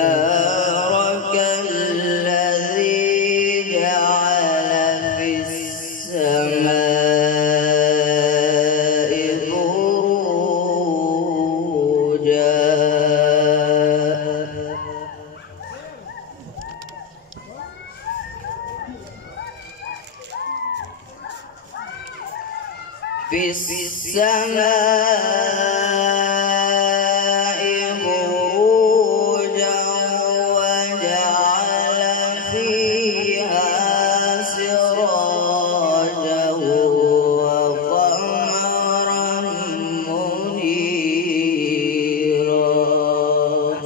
تبارك الذي جعل في السماء بروجا في السماء بروجا وجعل فيها سراجا وقمرا منيرا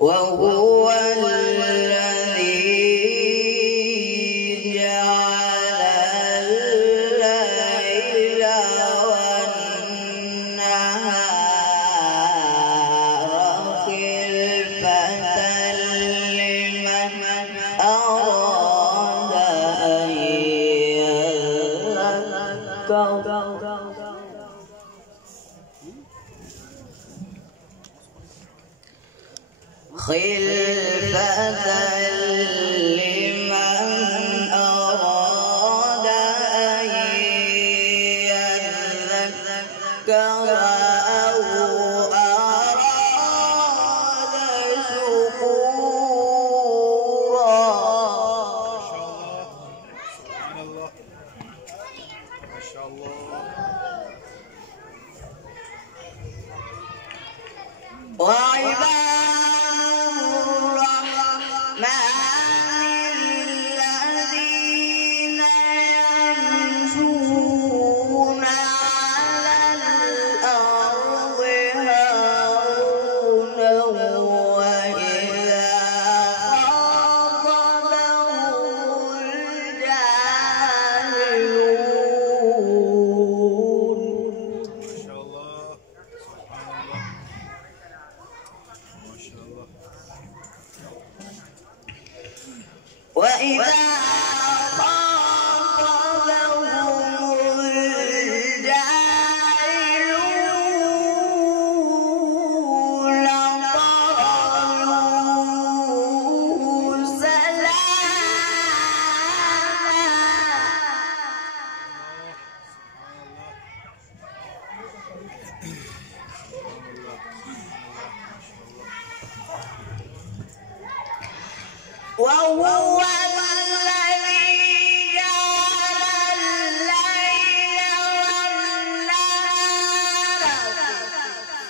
وهو الذي جعل الليل والنهار خلفة لمن أراد أن يذكر خلفة لمن أراد أن يذكر أو أراد شكورا. سبحان الله ما شاء الله. وإذا خاطبهم الجاهلون قالوا سلاما. وهو الذي جعل الليل والنهار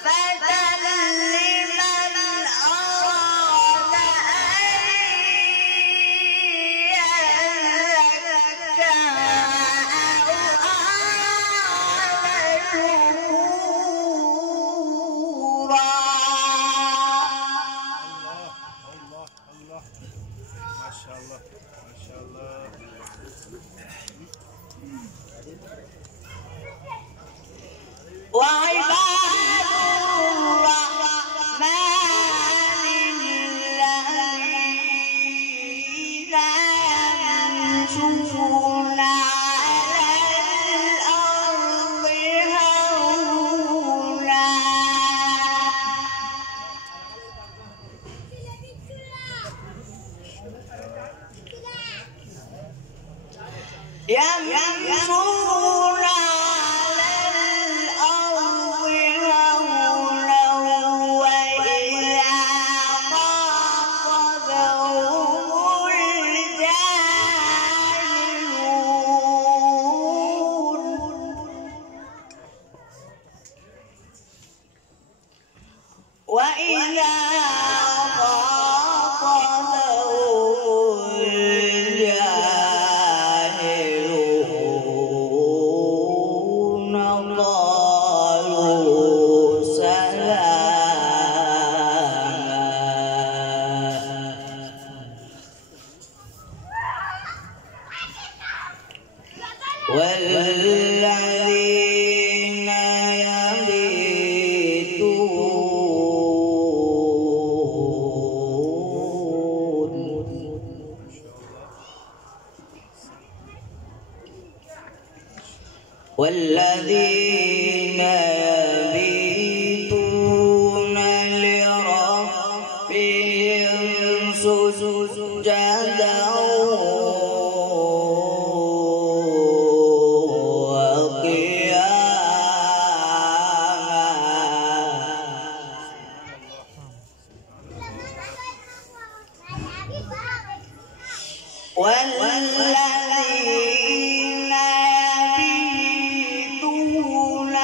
خلفة لمن أراد وعباد الرحمن الذين يمشون على الأرض هونا يمشون وإذا خاطبهم الجاهلون والذين يبيتون لربهم سجدا والذين يبيتون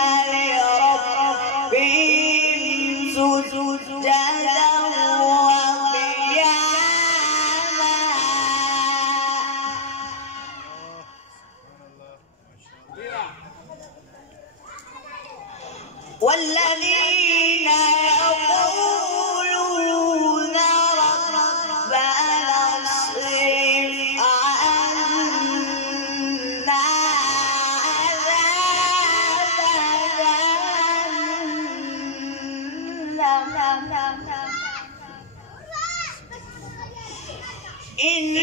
لربهم سجدا وقياما والذين يقولون ربنا اصرف عنا عذاب جهنم إن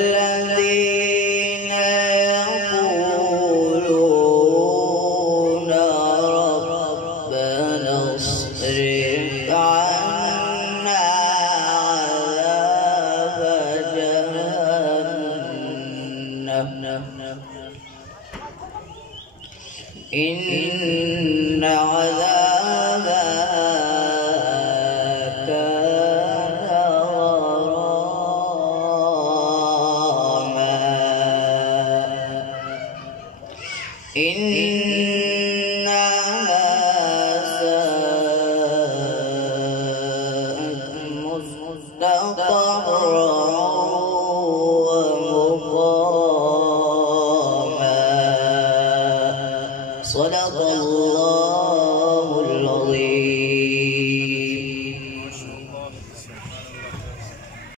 والذين يقولون ربنا اصرف عنا عذاب جهنم إن عذابها إنها ساءت مستقرا ومقاما صدق الله العظيم.